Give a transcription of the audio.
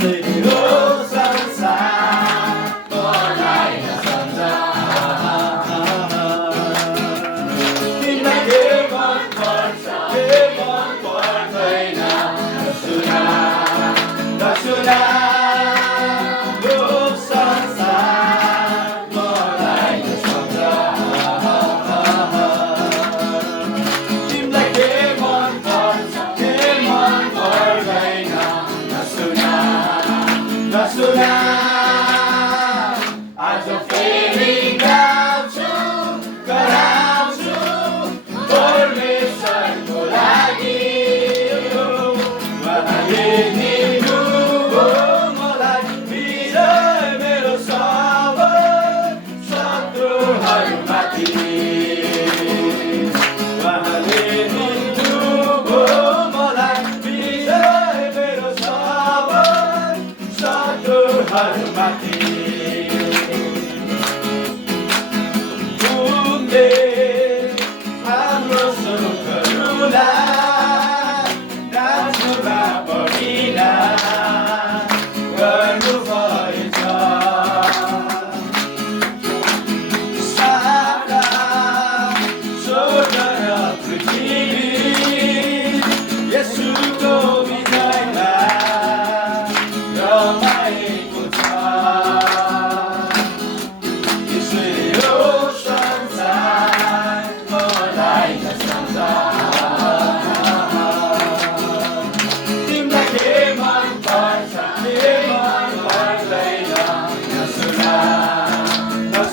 सैनिको संसार मलाई नसम्झ तिमीलाई के मन पर्छ के मन पर्दैन नसुना नसुना यो संसार मलाई नसम्झ तिमीलाई के मन पर्छ के मन पर्दैन नसुना नसुना आज फेरि गाउँछु कराउँछु परमेश्वरको लागि उहाँले दिनुभयो मलाई विजय मेरो सबै शत्रुहरूमाथि उहाँले दिनुभयो मलाई विजय मेरो सबै शत्रुहरूमाथि